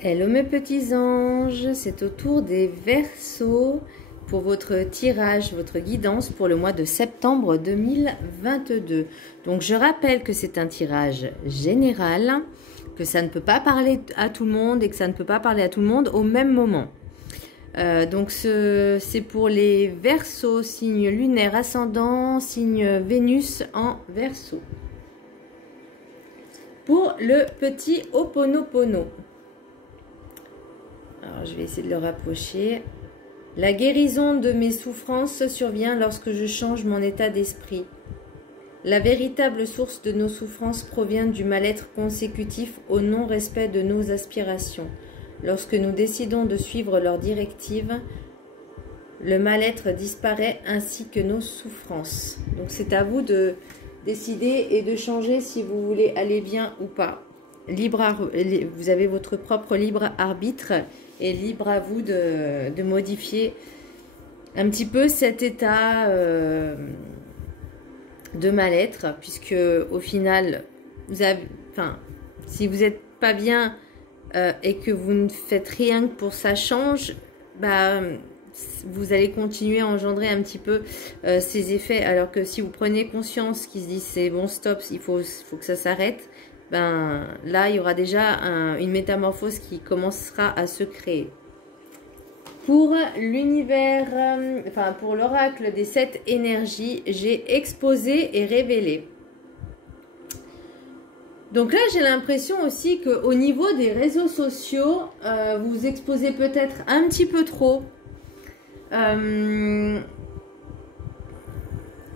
Hello mes petits anges, c'est au tour des Verseaux pour votre tirage, votre guidance pour le mois de septembre 2022. Donc je rappelle que c'est un tirage général, que ça ne peut pas parler à tout le monde et que ça ne peut pas parler à tout le monde au même moment. Donc c'est pour les Verseaux, signe lunaire ascendant, signe Vénus en Verseau. Pour le petit Ho'oponopono. Alors, je vais essayer de le rapprocher. La guérison de mes souffrances survient lorsque je change mon état d'esprit. La véritable source de nos souffrances provient du mal-être consécutif au non-respect de nos aspirations. Lorsque nous décidons de suivre leurs directives, le mal-être disparaît ainsi que nos souffrances. Donc, c'est à vous de décider et de changer si vous voulez aller bien ou pas. Vous avez votre propre libre arbitre et libre à vous de modifier un petit peu cet état de mal-être, puisque au final, si vous n'êtes pas bien et que vous ne faites rien pour ça change, vous allez continuer à engendrer un petit peu ces effets, alors que si vous prenez conscience qu'ils se disent c'est bon stop, il faut que ça s'arrête, là il y aura déjà une métamorphose qui commencera à se créer. Pour l'univers, pour l'oracle des 7 énergies, j'ai exposé et révélé. Donc là, j'ai l'impression aussi qu'au niveau des réseaux sociaux, vous vous exposez peut-être un petit peu trop.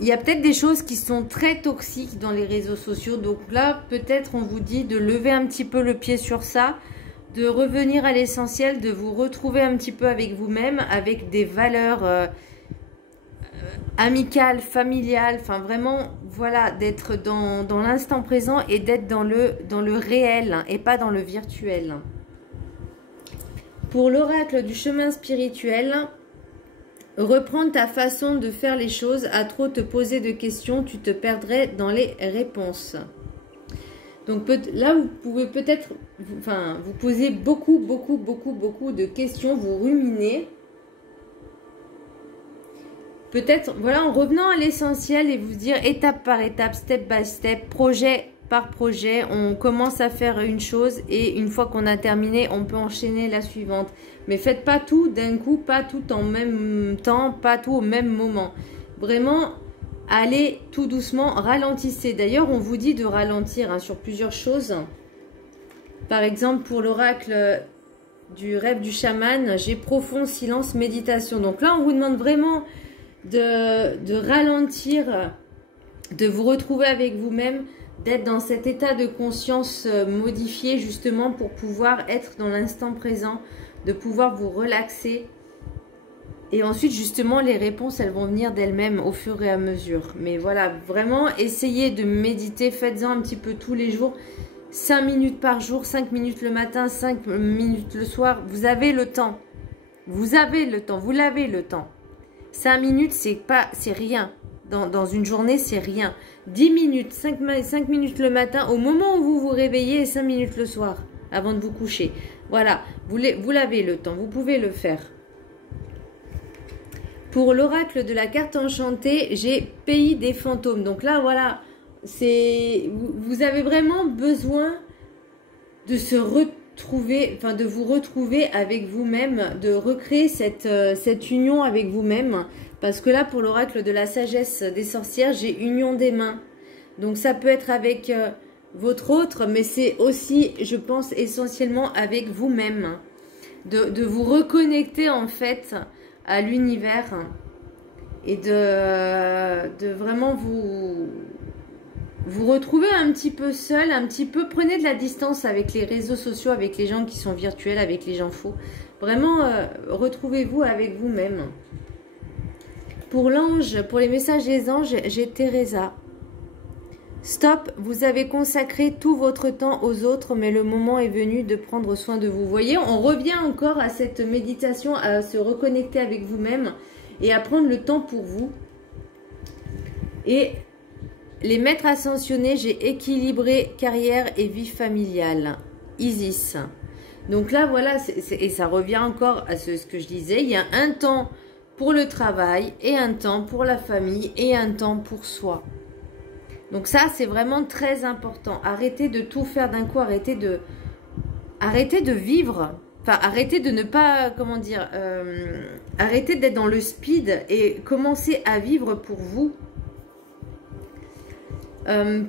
Il y a peut-être des choses qui sont très toxiques dans les réseaux sociaux. Donc là, peut-être on vous dit de lever un petit peu le pied sur ça, de revenir à l'essentiel, de vous retrouver un petit peu avec vous-même, avec des valeurs amicales, familiales, enfin vraiment, voilà, d'être dans l'instant présent et d'être dans le réel et pas dans le virtuel. Pour l'oracle du chemin spirituel, reprendre ta façon de faire les choses, à trop te poser de questions, tu te perdrais dans les réponses. Donc là, vous pouvez peut-être, vous posez beaucoup de questions, vous ruminez. Peut-être, voilà, en revenant à l'essentiel et vous dire étape par étape, step by step, projet par projet, on commence à faire une chose et une fois qu'on a terminé, on peut enchaîner la suivante. Mais faites pas tout d'un coup, pas tout en même temps, pas tout au même moment. Vraiment, allez tout doucement, ralentissez. D'ailleurs, on vous dit de ralentir sur plusieurs choses. Par exemple, pour l'oracle du rêve du chaman, j'ai profond silence, méditation. Donc là, on vous demande vraiment de ralentir, de vous retrouver avec vous-même, d'être dans cet état de conscience modifié justement pour pouvoir être dans l'instant présent, de pouvoir vous relaxer. Et ensuite, justement, les réponses, elles vont venir d'elles-mêmes au fur et à mesure. Mais voilà, vraiment, essayez de méditer, faites-en un petit peu tous les jours. 5 minutes par jour, 5 minutes le matin, 5 minutes le soir. Vous avez le temps. Vous avez le temps, vous l'avez le temps. 5 minutes, c'est rien. Dans une journée, c'est rien. 10 minutes, 5 minutes le matin, au moment où vous vous réveillez, et 5 minutes le soir, avant de vous coucher. Voilà, vous l'avez le temps, vous pouvez le faire. Pour l'oracle de la carte enchantée, j'ai Pays des fantômes. Donc là, voilà, vous avez vraiment besoin de se retrouver, de vous retrouver avec vous-même, de recréer cette union avec vous-même. Parce que là, pour l'oracle de la sagesse des sorcières, j'ai union des mains. Donc ça peut être avec votre autre, mais c'est aussi, je pense, essentiellement avec vous-même. De vous reconnecter en fait à l'univers et de vraiment vous retrouver un petit peu seul, un petit peu, prenez de la distance avec les réseaux sociaux, avec les gens qui sont virtuels, avec les gens faux. Vraiment, retrouvez-vous avec vous-même. Pour l'ange, pour les messages des anges, j'ai Teresa. Stop, vous avez consacré tout votre temps aux autres, mais le moment est venu de prendre soin de vous. Vous voyez, on revient encore à cette méditation, à se reconnecter avec vous-même et à prendre le temps pour vous. Et les maîtres ascensionnés, j'ai équilibré carrière et vie familiale. Isis. Donc là, voilà, et ça revient encore à ce que je disais, il y a un temps pour le travail et un temps pour la famille et un temps pour soi. Donc ça, c'est vraiment très important. Arrêtez de tout faire d'un coup, arrêtez de vivre, enfin arrêtez de ne pas, comment dire, arrêtez d'être dans le speed et commencez à vivre pour vous.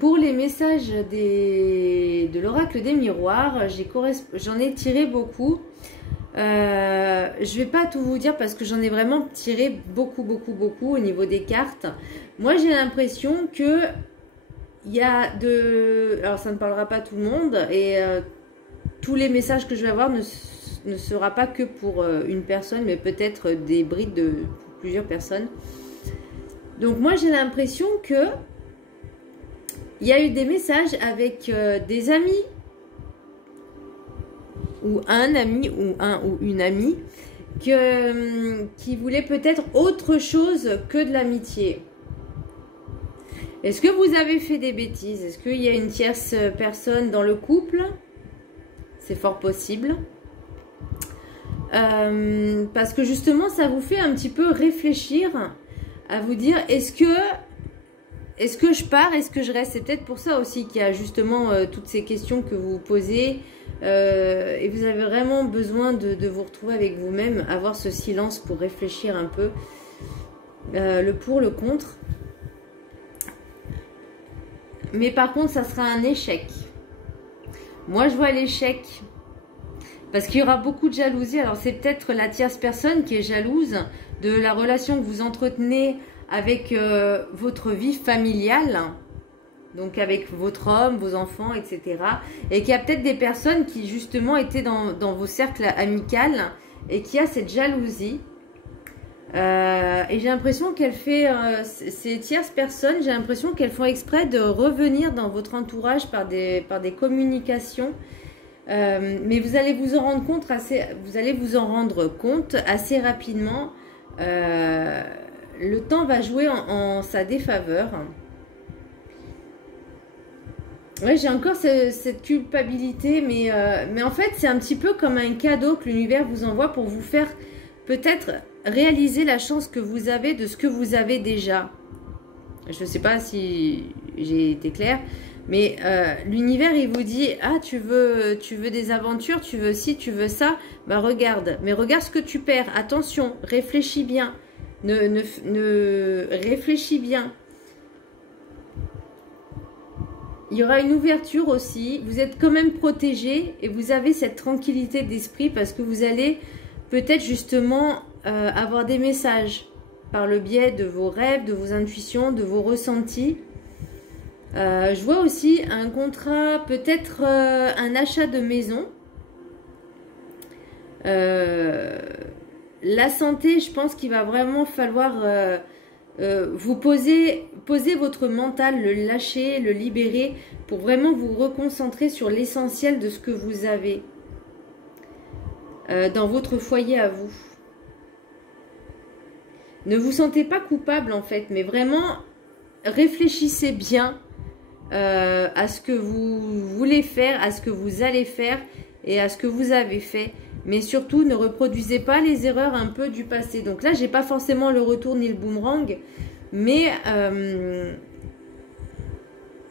Pour les messages de l'oracle des miroirs, j'en ai tiré beaucoup. Je vais pas tout vous dire parce que j'en ai vraiment tiré beaucoup au niveau des cartes. Moi, j'ai l'impression que il y a alors ça ne parlera pas à tout le monde et tous les messages que je vais avoir ne sera pas que pour une personne, mais peut-être des brides de plusieurs personnes. Donc moi, j'ai l'impression que il y a eu des messages avec des amis ou un ami ou une amie qui voulait peut-être autre chose que de l'amitié. Est-ce que vous avez fait des bêtises? Est-ce qu'il y a une tierce personne dans le couple? C'est fort possible. Parce que justement, ça vous fait un petit peu réfléchir à vous dire, est-ce que je pars? Est-ce que je reste? C'est peut-être pour ça aussi qu'il y a justement toutes ces questions que vous vous posez. Et vous avez vraiment besoin de vous retrouver avec vous-même, avoir ce silence pour réfléchir un peu. Le pour, le contre. Mais par contre, ça sera un échec. Moi, je vois l'échec. Parce qu'il y aura beaucoup de jalousie. Alors, c'est peut-être la tierce personne qui est jalouse de la relation que vous entretenez avec votre vie familiale. Donc, avec votre homme, vos enfants, etc. Et qu'il y a peut-être des personnes qui, justement, étaient dans vos cercles amicaux et qui a cette jalousie. Et j'ai l'impression qu'elle fait, ces tierces personnes, j'ai l'impression qu'elles font exprès de revenir dans votre entourage par des communications. Mais vous allez vous en rendre compte assez rapidement. Le temps va jouer en sa défaveur. Ouais, j'ai encore cette culpabilité, mais en fait, c'est un petit peu comme un cadeau que l'univers vous envoie pour vous faire peut-être réaliser la chance que vous avez de ce que vous avez déjà. Je ne sais pas si j'ai été claire, mais l'univers, il vous dit, ah, tu veux des aventures, tu veux ci, tu veux ça, bah regarde, mais regarde ce que tu perds, attention, réfléchis bien, réfléchis bien. Il y aura une ouverture aussi, vous êtes quand même protégé et vous avez cette tranquillité d'esprit parce que vous allez peut-être justement avoir des messages par le biais de vos rêves, de vos intuitions, de vos ressentis. Je vois aussi un contrat, peut-être un achat de maison. La santé, je pense qu'il va vraiment falloir vous poser votre mental, le lâcher, le libérer pour vraiment vous reconcentrer sur l'essentiel de ce que vous avez dans votre foyer à vous. Ne vous sentez pas coupable en fait, mais vraiment réfléchissez bien à ce que vous voulez faire, à ce que vous allez faire et à ce que vous avez fait. Mais surtout, ne reproduisez pas les erreurs un peu du passé. Donc là, j'ai pas forcément le retour ni le boomerang, mais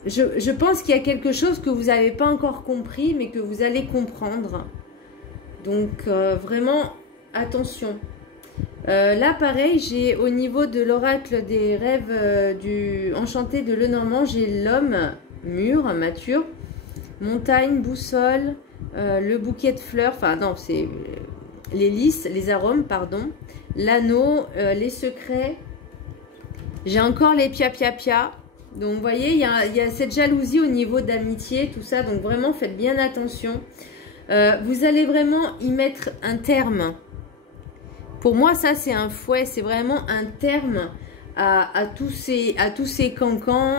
je pense qu'il y a quelque chose que vous n'avez pas encore compris, mais que vous allez comprendre. Donc vraiment, attention. Là, pareil, j'ai au niveau de l'oracle des rêves du enchanté de Lenormand, j'ai l'homme mûr, mature, montagne, boussole, le bouquet de fleurs, enfin non, c'est les lys, les arômes, pardon, l'anneau, les secrets. J'ai encore les pia-pia-pia. Donc, vous voyez, il y a cette jalousie au niveau d'amitié, tout ça. Donc, vraiment, faites bien attention. Vous allez vraiment y mettre un terme. Pour moi, ça, c'est un fouet. C'est vraiment un terme à tous ces cancans,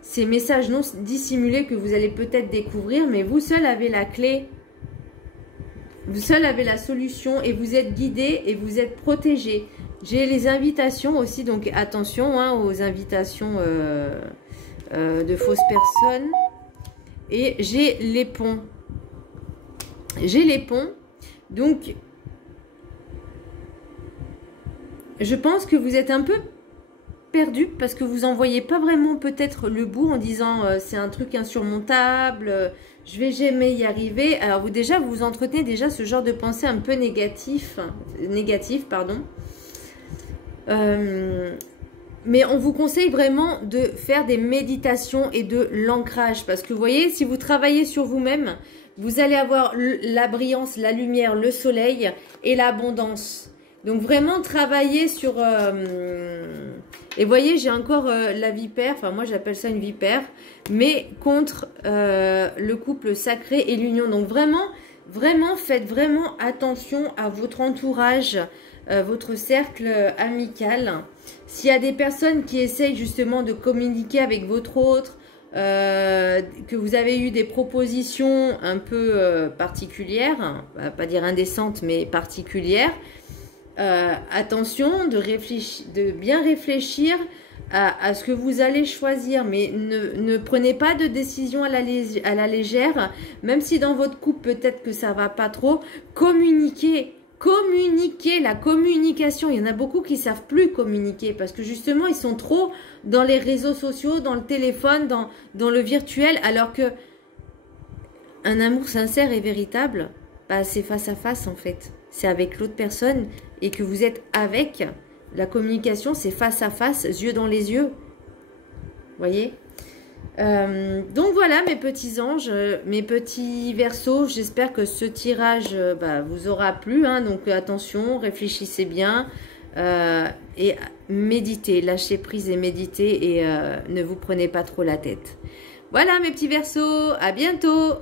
ces messages non dissimulés que vous allez peut-être découvrir. Mais vous seul avez la clé. Vous seul avez la solution et vous êtes guidé et vous êtes protégé. J'ai les invitations aussi, donc attention hein, aux invitations de fausses personnes. Et j'ai les ponts. J'ai les ponts. Donc, je pense que vous êtes un peu perdu parce que vous en voyez pas vraiment peut-être le bout en disant c'est un truc insurmontable, je vais jamais y arriver. Alors vous entretenez déjà ce genre de pensée un peu négatif, pardon. Mais on vous conseille vraiment de faire des méditations et de l'ancrage parce que vous voyez, si vous travaillez sur vous-même, vous allez avoir la brillance, la lumière, le soleil et l'abondance. Donc vraiment travailler sur... et vous voyez, j'ai encore la vipère, enfin moi j'appelle ça une vipère, mais contre le couple sacré et l'union. Donc vraiment, faites vraiment attention à votre entourage, votre cercle amical. S'il y a des personnes qui essayent justement de communiquer avec votre autre, que vous avez eu des propositions un peu particulières, pas dire indécentes, mais particulières, attention de bien réfléchir à ce que vous allez choisir, mais ne prenez pas de décision à la légère, même si dans votre couple peut-être que ça va pas trop. Communiquez, la communication. Il y en a beaucoup qui savent plus communiquer parce que justement ils sont trop dans les réseaux sociaux, dans le téléphone, dans le virtuel, alors que un amour sincère et véritable, bah, c'est face à face en fait. C'est avec l'autre personne et que vous êtes avec. La communication, c'est face à face, yeux dans les yeux. Voyez? Donc voilà mes petits anges, mes petits verseaux. J'espère que ce tirage vous aura plu. Hein, donc attention, réfléchissez bien et méditez. Lâchez prise et méditez et ne vous prenez pas trop la tête. Voilà mes petits verseaux, à bientôt!